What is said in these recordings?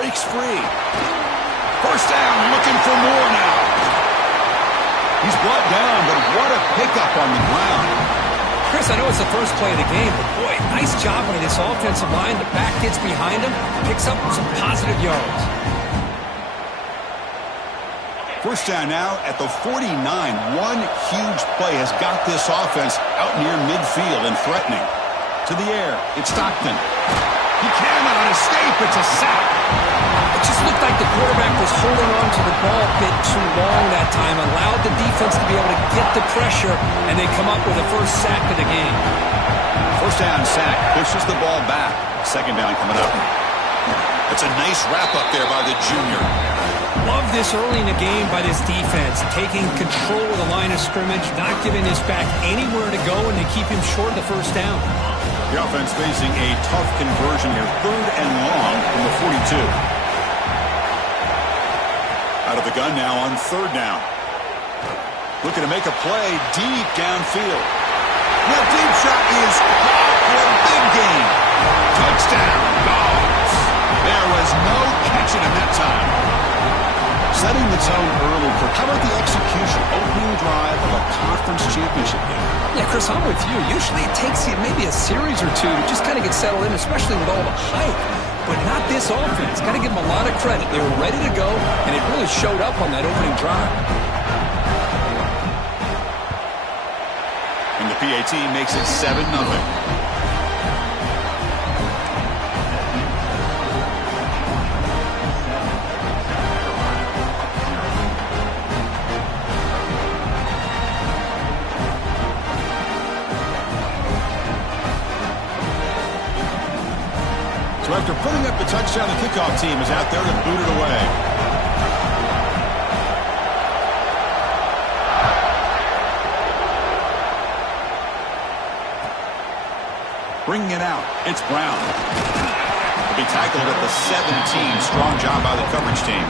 breaks free. First down, looking for more now. He's brought down, but what a pickup on the ground. Chris, I know it's the first play of the game, but boy, nice job by this offensive line. The back gets behind him, picks up some positive yards. First down now at the 49. One huge play has got this offense out near midfield and threatening. To the air, it's Stockton. He cannot escape. It's a sack. It just looked like the quarterback was holding on to the ball a bit too long that time, allowed the defense to be able to get the pressure, and they come up with the first sack of the game. First down sack, pushes the ball back. Second down coming up. It's a nice wrap-up there by the junior. Love this early in the game by this defense, taking control of the line of scrimmage, not giving this back anywhere to go, and they keep him short of the first down. The offense facing a tough conversion here, 3rd and long from the 42. Out of the gun now on 3rd down. Looking to make a play deep downfield. That deep shot is caught for a big gain. Touchdown, Dogs. There was no catching him that time. Setting the tone early. How about the execution? Opening drive of a conference championship game. Yeah, Chris, I'm with you. Usually it takes you maybe a series or two to just kind of get settled in, especially with all the hype. But not this offense. Got to give them a lot of credit. They were ready to go, and it really showed up on that opening drive. And the PAT makes it 7-0. So after putting up the touchdown, the kickoff team is out there to boot it away. Bringing it out, it's Brown. He'll be tackled at the 17. Strong job by the coverage team.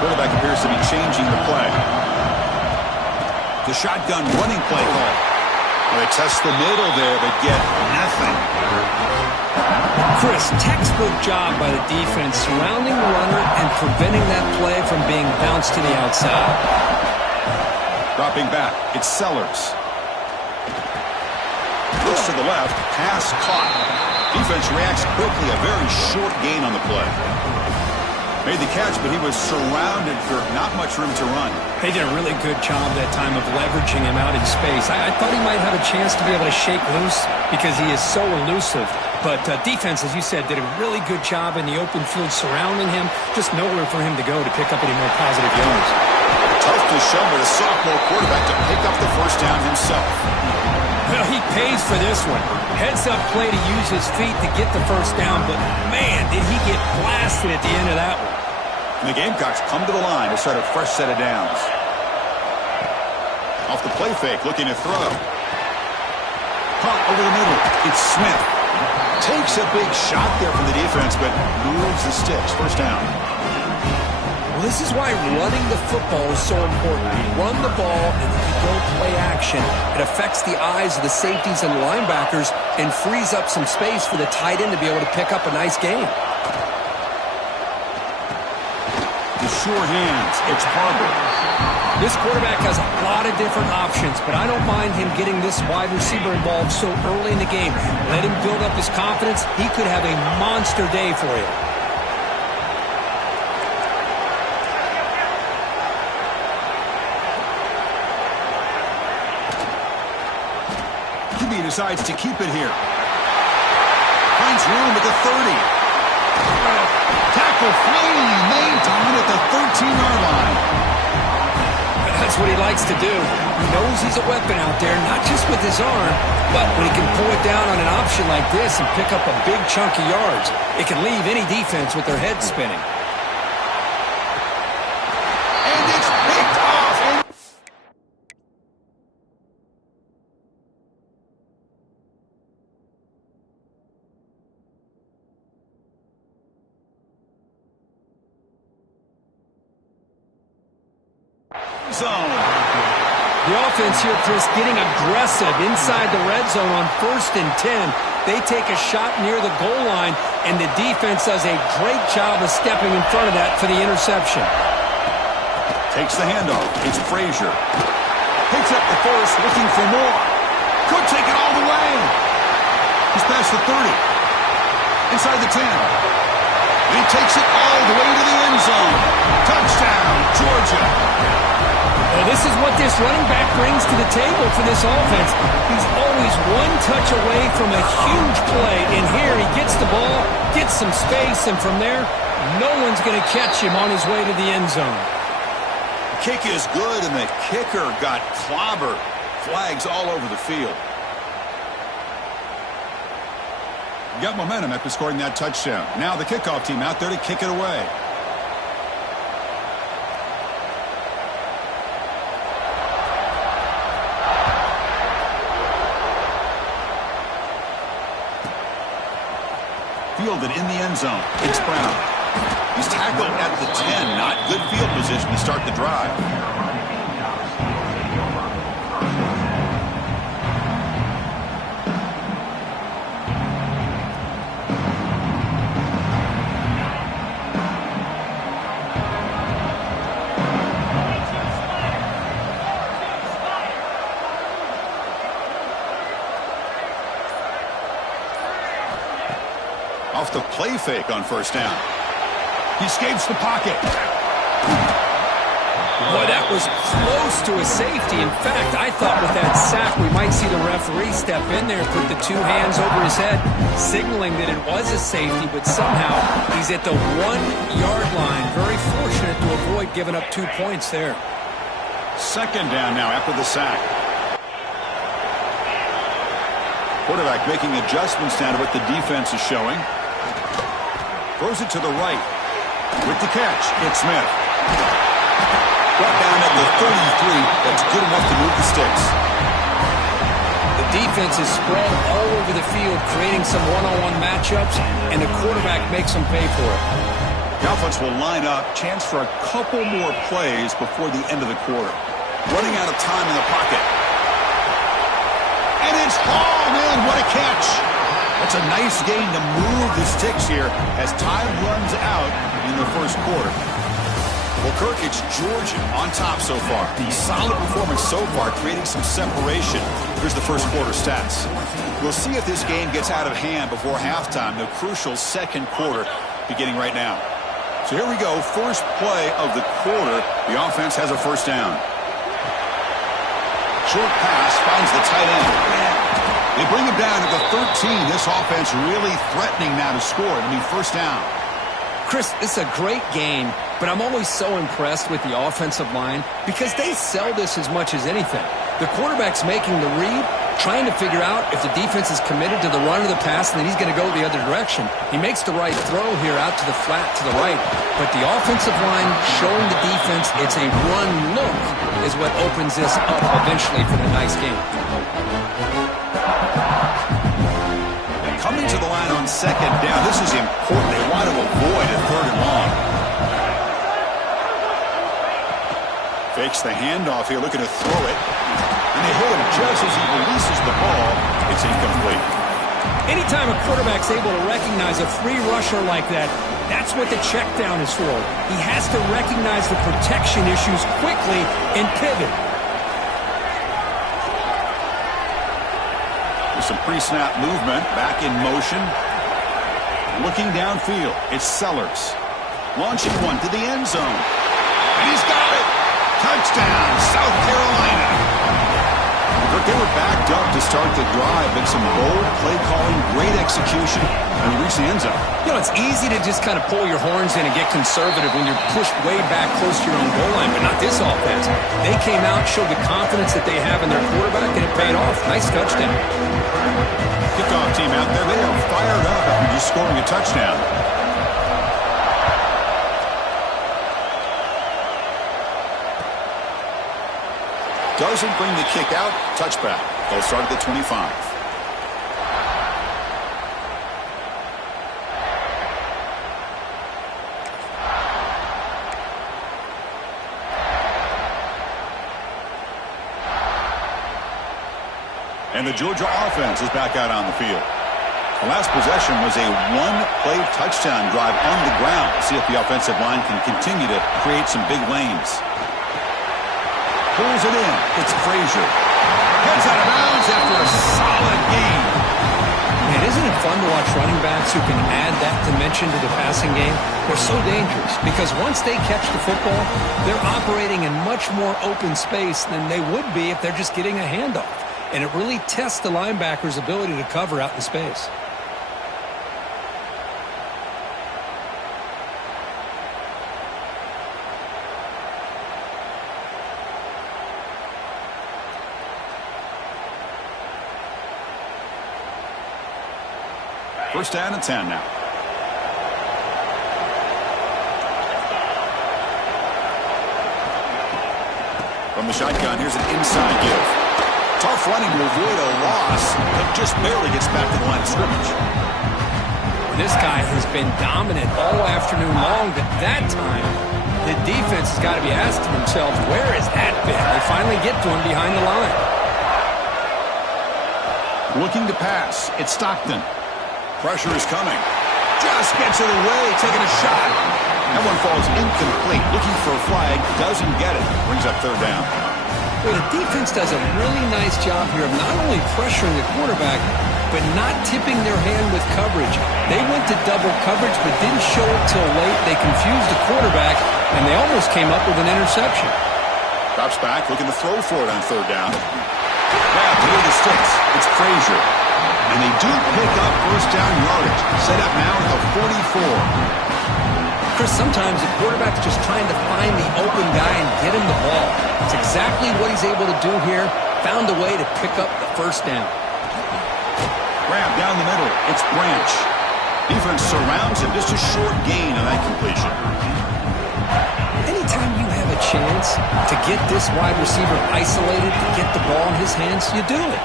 Quarterback appears to be changing the play. The shotgun running play call. They test the middle there, but get nothing. Chris, textbook job by the defense surrounding the runner and preventing that play from being bounced to the outside. Dropping back, it's Sellers. Looks to the left, pass caught. Defense reacts quickly, a very short gain on the play. Made the catch, but he was surrounded for not much room to run. They did a really good job that time of leveraging him out in space. I thought he might have a chance to be able to shake loose because he is so elusive. But defense, as you said, did a really good job in the open field surrounding him. Just nowhere for him to go to pick up any more positive yards. Tough to show, but a sophomore quarterback to pick up the first down himself. Well, he pays for this one. Heads-up play to use his feet to get the first down, but man, did he get blasted at the end of that one. And the Gamecocks come to the line to start a fresh set of downs. Off the play fake, looking to throw. Caught over the middle. It's Smith. Takes a big shot there from the defense, but moves the sticks. First down. Well, this is why running the football is so important. You run the ball, and if you don't play action, it affects the eyes of the safeties and linebackers and frees up some space for the tight end to be able to pick up a nice gain. The sure hands, it's Harbor. This quarterback has a lot of different options, but I don't mind him getting this wide receiver involved so early in the game. Let him build up his confidence. He could have a monster day for you. QB decides to keep it here. Finds room at the 30. Tackle finally made down at the 13-yard line. That's what he likes to do. He knows he's a weapon out there, not just with his arm, but when he can pull it down on an option like this and pick up a big chunk of yards, it can leave any defense with their head spinning. And it's picked off. zone. The offense here, Chris, getting aggressive inside the red zone on 1st and 10. They take a shot near the goal line, and the defense does a great job of stepping in front of that for the interception. Takes the handoff. It's Frazier. Picks up the first, looking for more. Could take it all the way. He's past the 30. Inside the 10. He takes it all the way to the end zone. Touchdown, Georgia. Well, this is what this running back brings to the table for this offense. He's always one touch away from a huge play. And here he gets the ball, gets some space, and from there, no one's going to catch him on his way to the end zone. Kick is good, and the kicker got clobbered. Flags all over the field. Got momentum after scoring that touchdown. Now the kickoff team out there to kick it away. Fielded in the end zone. It's Brown. He's tackled at the 10. Not good field position to start the drive. Off the play fake on 1st down. He escapes the pocket. Boy, that was close to a safety. In fact, I thought with that sack we might see the referee step in there, put the 2 hands over his head, signaling that it was a safety, but somehow he's at the 1-yard line. Very fortunate to avoid giving up 2 points there. 2nd down now after the sack. Quarterback making adjustments down to what the defense is showing. Throws it to the right. With the catch, it's Smith. Brought down at the 33. That's good enough to move the sticks. The defense is spread all over the field, creating some one-on-one matchups, and the quarterback makes them pay for it. The offense will line up. Chance for a couple more plays before the end of the quarter. Running out of time in the pocket. And it's hauled in. What a catch. That's a nice gain to move the sticks here as time runs out in the 1st quarter. Well, Kirk, it's Georgia on top so far. Solid performance so far, creating some separation. Here's the 1st quarter stats. We'll see if this game gets out of hand before halftime. The crucial 2nd quarter beginning right now. So here we go. First play of the quarter. The offense has a 1st down. Short pass finds the tight end. They bring him down to the 13. This offense really threatening now to score. It'll be 1st down. Chris, this is a great game, but I'm always so impressed with the offensive line because they sell this as much as anything. The quarterback's making the read, trying to figure out if the defense is committed to the run or the pass, and then he's going to go the other direction. He makes the right throw here out to the flat to the right, but the offensive line showing the defense it's a run look is what opens this up eventually for the nice game. Coming to the line on 2nd down. This is important. They want to avoid a 3rd and long. Fakes the handoff here, looking to throw it. And they hit him just as he releases the ball. It's incomplete. Anytime a quarterback's able to recognize a free rusher like that, that's what the check down is for. He has to recognize the protection issues quickly and pivot. Some pre-snap movement, back in motion. Looking downfield, it's Sellers. Launching one to the end zone. And he's got it! Touchdown, South Carolina! They were backed up to start the drive, but some bold play calling, great execution, and they reached the end zone. You know, it's easy to just kind of pull your horns in and get conservative when you're pushed way back close to your own goal line, but not this offense. They came out, showed the confidence that they have in their quarterback, and it paid off. Nice touchdown. Kickoff team out there, they are fired up after just scoring a touchdown. Doesn't bring the kick out. Touchback. They'll start at the 25. And the Georgia offense is back out on the field. The last possession was a one-play touchdown drive on the ground. See if the offensive line can continue to create some big lanes. Pulls it in. It's Frazier. Heads out of bounds after a solid gain. Man, isn't it fun to watch running backs who can add that dimension to the passing game? They're so dangerous because once they catch the football, they're operating in much more open space than they would be if they're just getting a handoff. And it really tests the linebacker's ability to cover out in space. First down and 10 now. From the shotgun, here's an inside give. Tough running to avoid a loss, but just barely gets back to the line of scrimmage. This guy has been dominant all afternoon long, but that time, the defense has got to be asking themselves, where has that been? They finally get to him behind the line. Looking to pass. It's Stockton. Pressure is coming. Just gets it away, taking a shot. That one falls incomplete. Looking for a flag, doesn't get it. Brings up third down. Well, the defense does a really nice job here of not only pressuring the quarterback, but not tipping their hand with coverage. They went to double coverage, but didn't show it till late. They confused the quarterback, and they almost came up with an interception. Drops back, looking to throw for it on third down. Grab near the sticks. It's Frazier. And they do pick up first down yardage. Set up now at the 44. Chris, sometimes the quarterback's just trying to find the open guy and get him the ball. It's exactly what he's able to do here. Found a way to pick up the first down. Grab down the middle. It's Branch. Defense surrounds him. Just a short gain on that completion. Anytime you have a chance to get this wide receiver isolated, to get the ball in his hands, you do it.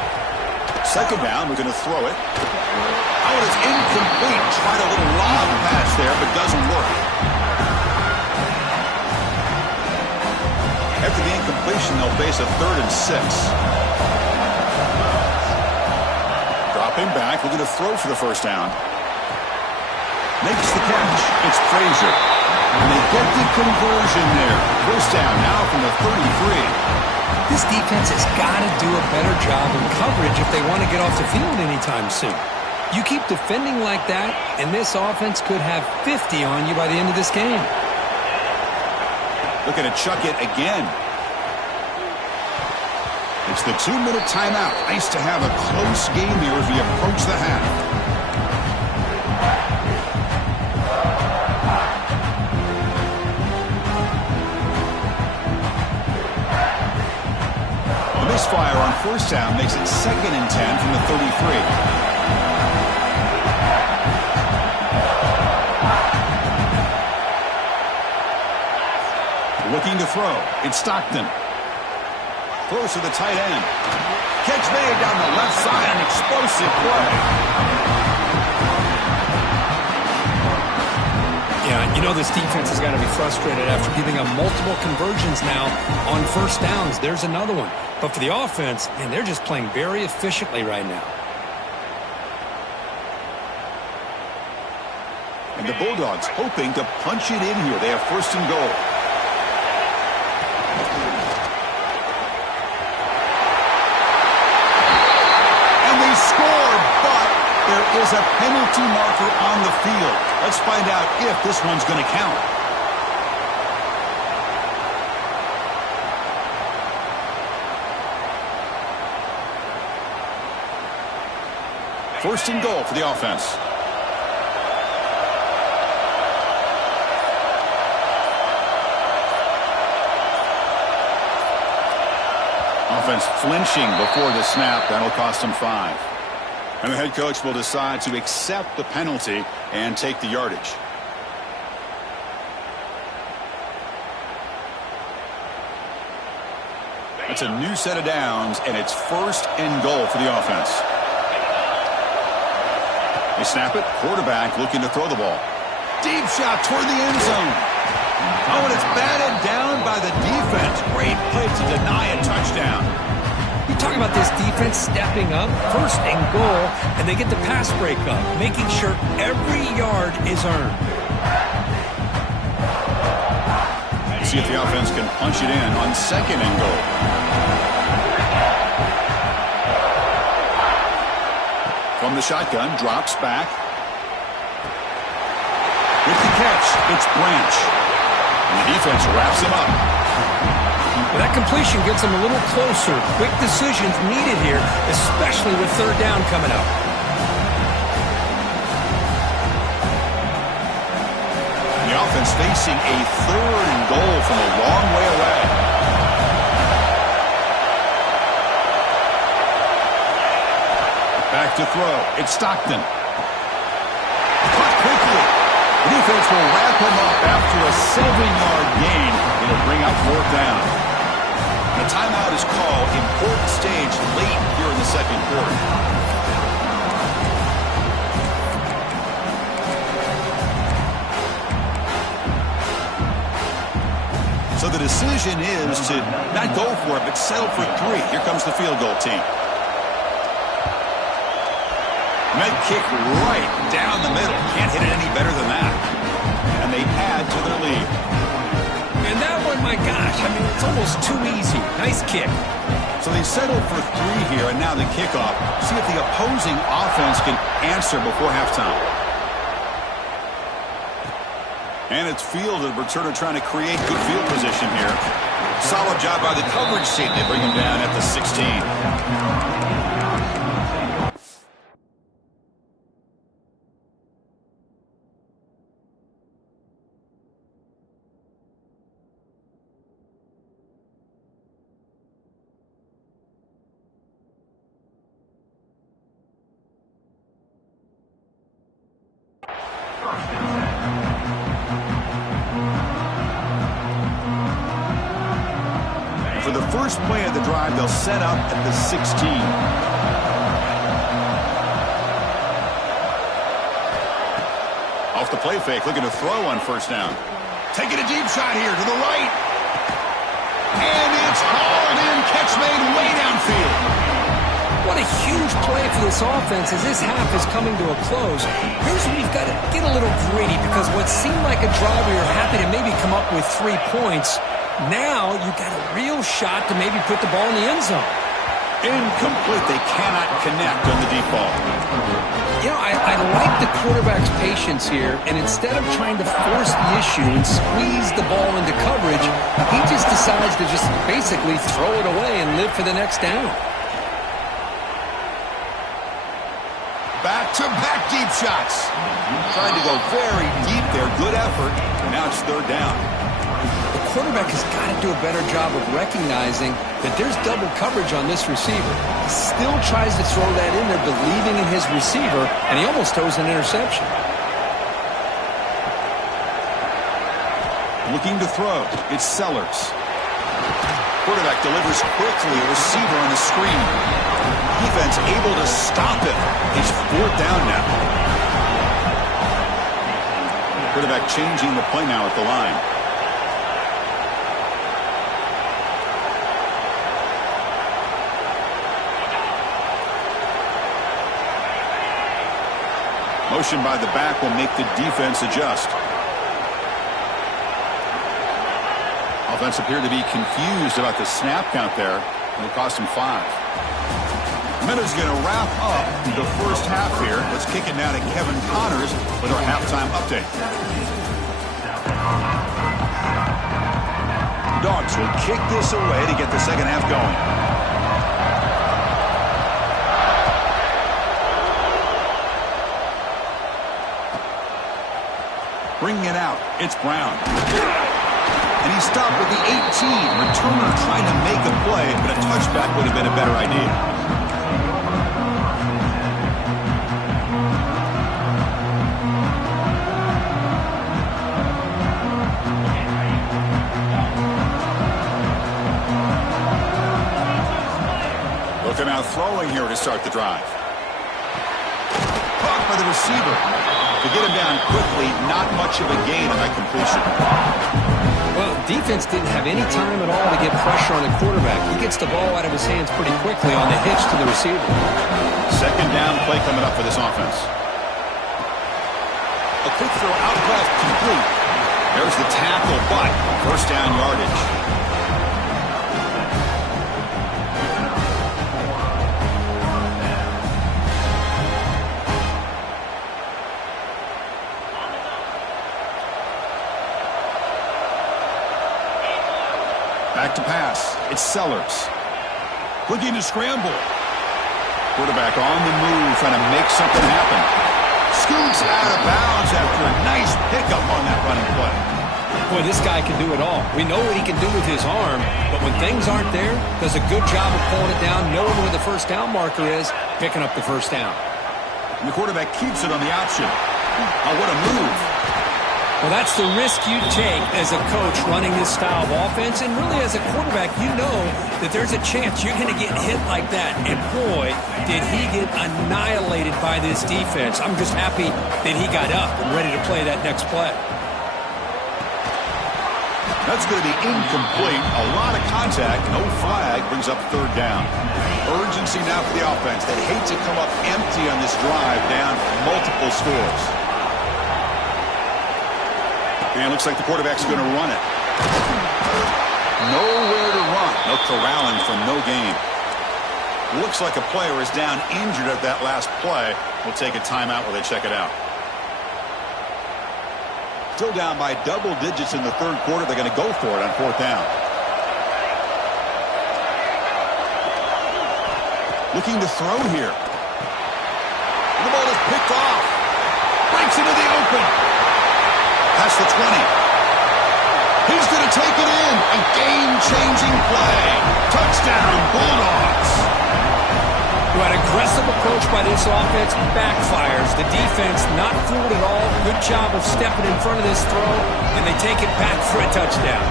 Second down, we're going to throw it. Oh, it's incomplete. Tried a little lob pass there, but doesn't work. After the incompletion, they'll face a 3rd and 6. Dropping back, we're going to throw for the first down. Makes the catch. It's Frazier. And they get the conversion there. First down now from the 33. This defense has got to do a better job in coverage if they want to get off the field anytime soon. You keep defending like that, and this offense could have 50 on you by the end of this game. Looking to chuck it again. It's the 2-minute timeout. Nice to have a close game here as we approach the half. The misfire on first down makes it 2nd and 10 from the 33. Looking to throw. It's Stockton. Close to the tight end. Catch made down the left side. An explosive play. Yeah, you know this defense has got to be frustrated after giving up multiple conversions now on first downs. There's another one. But for the offense, man, they're just playing very efficiently right now. And the Bulldogs hoping to punch it in here. They have first and goal. There is a penalty marker on the field. Let's find out if this one's going to count. First and goal for the offense. Offense flinching before the snap. That'll cost them 5. And the head coach will decide to accept the penalty and take the yardage. That's a new set of downs, and it's first and goal for the offense. They snap it. Quarterback looking to throw the ball. Deep shot toward the end zone. Oh, and it's batted down by the defense. Great play to deny a touchdown. You talk about this defense stepping up, first and goal, and they get the pass breakup, making sure every yard is earned. See if the offense can punch it in on second and goal. From the shotgun, drops back. With the catch, it's Branch. And the defense wraps him up. Well, that completion gets them a little closer. Quick decisions needed here, especially with third down coming up. The offense facing a third and goal from a long way away. Back to throw. It's Stockton. Caught quickly. The defense will wrap him up after a 7-yard gain. It'll bring up fourth down. And a timeout is called. Important stage late here in the second quarter. So the decision is to not go for it, but settle for 3. Here comes the field goal team. Med kick right down the middle. Can't hit it any better than that. And they add to their lead. And that one, my gosh, I mean, it's almost too easy. Nice kick. So they settled for 3 here, and now the kickoff. See if the opposing offense can answer before halftime. And it's fielded. Returner trying to create good field position here. Solid job by the coverage team. They bring him down at the 16. For the first play of the drive, they'll set up at the 16. Off the play fake, looking to throw on first down. Taking a deep shot here to the right. And it's hauled in. Catch made way downfield. What a huge play for this offense as this half is coming to a close. Here's where you've got to get a little gritty because what seemed like a drive where you're happy to maybe come up with 3 points, now you've got a real shot to maybe put the ball in the end zone. Incomplete. They cannot connect on the deep ball. You know, I like the quarterback's patience here, and instead of trying to force the issue and squeeze the ball into coverage, he just decides to just basically throw it away and live for the next down. Back-to-back deep shots. Trying to go very deep there. Good effort. Now it's third down. The quarterback has got to do a better job of recognizing that there's double coverage on this receiver. He still tries to throw that in there, believing in his receiver, and he almost throws an interception. Looking to throw. It's Sellers. Quarterback delivers quickly. A receiver on the screen. Defense able to stop it. It's fourth down now. Quarterback changing the play now at the line. Motion by the back will make the defense adjust. Offense appeared to be confused about the snap count there. It'll cost him 5. Miller's going to wrap up the first half here. Let's kick it now to Kevin Connors with our halftime update. Dogs will kick this away to get the second half going. Bringing it out, it's Brown. And he stopped with the 18. Returner trying to make a play, but a touchback would have been a better idea. Looking out throwing here to start the drive. Caught by the receiver. To get him down quickly, not much of a gain on that completion. Well, defense didn't have any time at all to get pressure on the quarterback. He gets the ball out of his hands pretty quickly on the hitch to the receiver. Second down play coming up for this offense. A quick throw out left, complete. There's the tackle, but first down yardage. Back to pass. It's Sellers. Looking to scramble. Quarterback on the move, trying to make something happen. Scoots out of bounds after a nice pickup on that running play. Boy, this guy can do it all. We know what he can do with his arm, but when things aren't there, does a good job of pulling it down, knowing where the first down marker is, picking up the first down. And the quarterback keeps it on the option. Oh, what a move. Well, that's the risk you take as a coach running this style of offense. And really, as a quarterback, you know that there's a chance you're going to get hit like that. And boy, did he get annihilated by this defense. I'm just happy that he got up and ready to play that next play. That's going to be incomplete. A lot of contact. No flag brings up third down. Urgency now for the offense. They hate to come up empty on this drive, down multiple scores. And it looks like the quarterback's going to run it. Nowhere to run. No corralling from no gain. Looks like a player is down injured at that last play. We'll take a timeout while they check it out. Still down by double digits in the third quarter. They're going to go for it on fourth down. Looking to throw here. The ball is picked off. Breaks into the open. Past the 20. He's going to take it in. A game-changing play. Touchdown, Bulldogs. An aggressive approach by this offense backfires. The defense not fooled at all. Good job of stepping in front of this throw, and they take it back for a touchdown.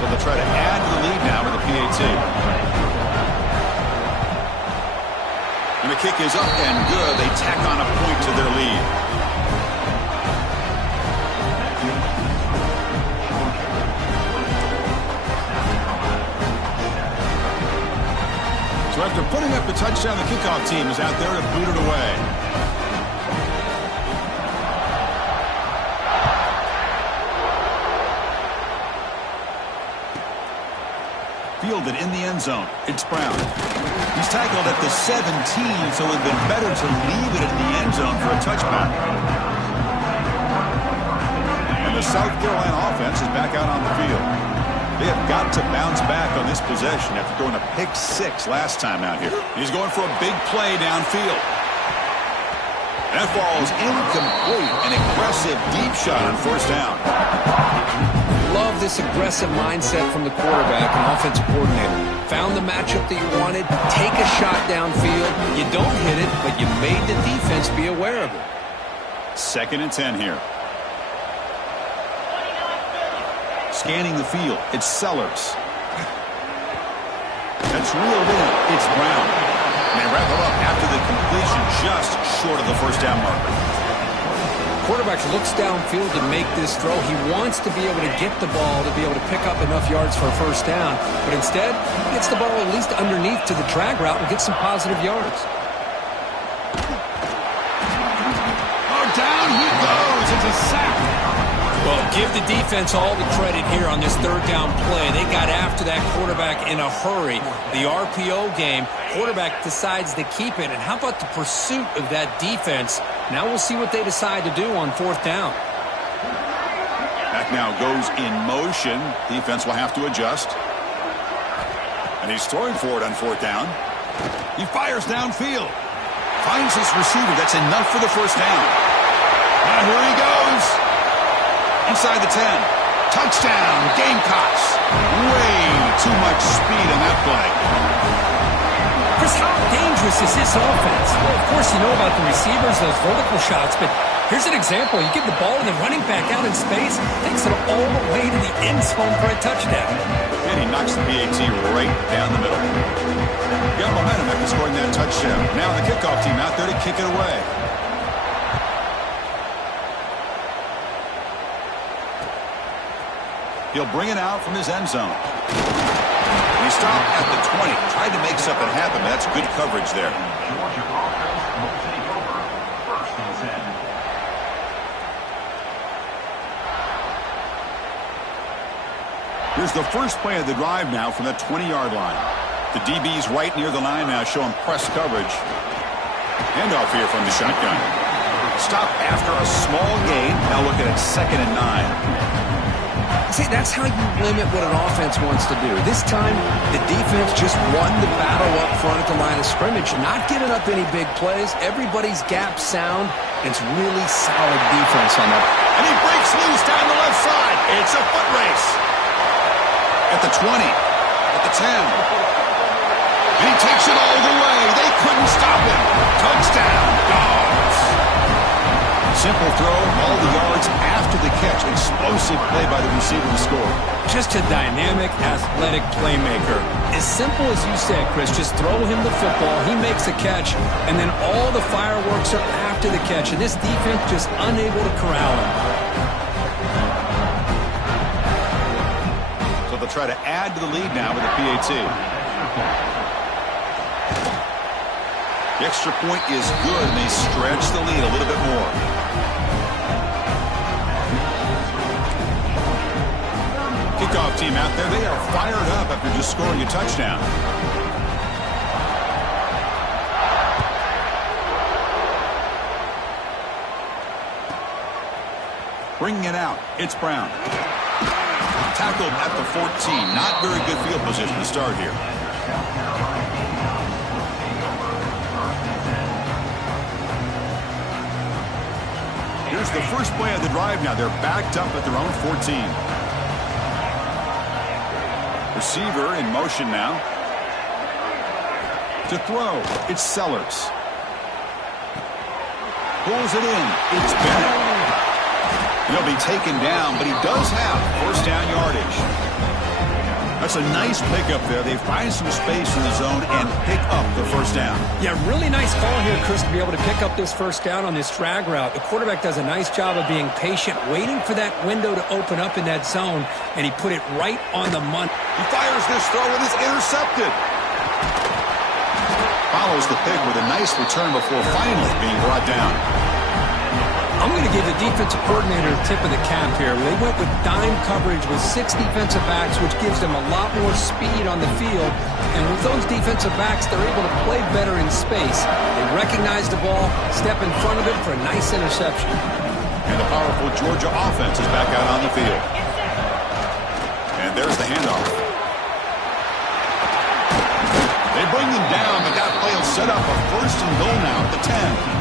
So they'll try to add to the lead now with the PAT. And the kick is up and good. They tack on a point to their lead. So after putting up the touchdown, the kickoff team is out there to boot it away. Fielded in the end zone. It's Brown. He's tackled at the 17, so it would have been better to leave it in the end zone for a touchback. And the South Carolina offense is back out on the field. They have got to bounce back on this possession after throwing a pick six last time out here. He's going for a big play downfield. That ball is incomplete. An aggressive deep shot on first down. Love this aggressive mindset from the quarterback and offensive coordinator. Found the matchup that you wanted. Take a shot downfield. You don't hit it, but you made the defense be aware of it. 2nd and 10 here. Scanning the field. It's Sellers. That's reeled in. It's Brown. And they wrap it up after the completion just short of the first down marker. Quarterback looks downfield to make this throw. He wants to be able to get the ball to be able to pick up enough yards for a first down. But instead, he gets the ball at least underneath to the drag route and gets some positive yards. Oh, down he goes. It's a sack. Well, give the defense all the credit here on this third down play. They got after that quarterback in a hurry. The RPO game, quarterback decides to keep it. And how about the pursuit of that defense? Now we'll see what they decide to do on fourth down. Back now goes in motion. Defense will have to adjust. And he's throwing for it on fourth down. He fires downfield. Finds his receiver. That's enough for the first down. Now here he goes. Inside the 10. Touchdown, Gamecocks. Way too much speed on that play. Chris, how dangerous is this offense? Well, of course, you know about the receivers, those vertical shots, but here's an example. You give the ball to the running back out in space, takes it all the way to the end zone for a touchdown. And he knocks the PAT right down the middle. Got momentum after scoring that touchdown. Now the kickoff team out there to kick it away. He'll bring it out from his end zone. He stopped at the 20. Tried to make something happen. That's good coverage there. Georgia offense will take over. First and 10. Here's the first play of the drive now from the 20-yard line. The DB's right near the line now, showing press coverage. Handoff here from the shotgun. Stop after a small gain. Now looking at 2nd and 9. See, that's how you limit what an offense wants to do. This time, the defense just won the battle up front at the line of scrimmage, not giving up any big plays. Everybody's gap sound. It's really solid defense on that. And he breaks loose down the left side. It's a foot race. At the 20, at the 10. And he takes it all the way. They couldn't stop him. Touchdown, Dogs. Simple throw, all the yards after the catch. Explosive play by the receiver to score. Just a dynamic, athletic playmaker. As simple as you said, Chris, just throw him the football, he makes a catch, and then all the fireworks are after the catch. And this defense just unable to corral him. So they'll try to add to the lead now with the PAT. The extra point is good, and they stretch the lead a little bit more. Kickoff team out there, they are fired up after just scoring a touchdown. Bringing it out, it's Brown. Tackled at the 14. Not very good field position to start here. Here's the first play of the drive now. They're backed up at their own 14. Receiver in motion now. To throw, it's Sellers. Pulls it in, it's Bennett. He'll be taken down, but he does have first down yardage. That's a nice pickup there. They find some space in the zone and pick up the first down. Yeah, really nice call here, Chris, to be able to pick up this first down on this drag route. The quarterback does a nice job of being patient, waiting for that window to open up in that zone, and he put it right on the money. He fires this throw and it's intercepted. Follows the pick with a nice return before finally being brought down. I'm going to give the defensive coordinator a tip of the cap here. They went with dime coverage with 6 defensive backs, which gives them a lot more speed on the field. And with those defensive backs, they're able to play better in space. They recognize the ball, step in front of it for a nice interception. And the powerful Georgia offense is back out on the field. And there's the handoff. They bring them down, but that play will set up a first and goal now at the 10.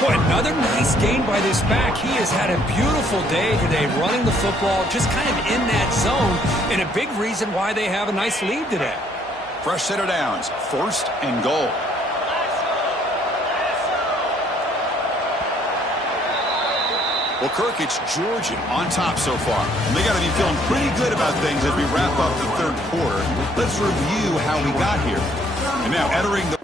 Boy, another nice gain by this back. He has had a beautiful day today running the football, just kind of in that zone, and a big reason why they have a nice lead today. Fresh set of downs, first and goal. Well, Kirk, it's Georgia on top so far. And they got to be feeling pretty good about things as we wrap up the third quarter. Let's review how we got here. And now entering the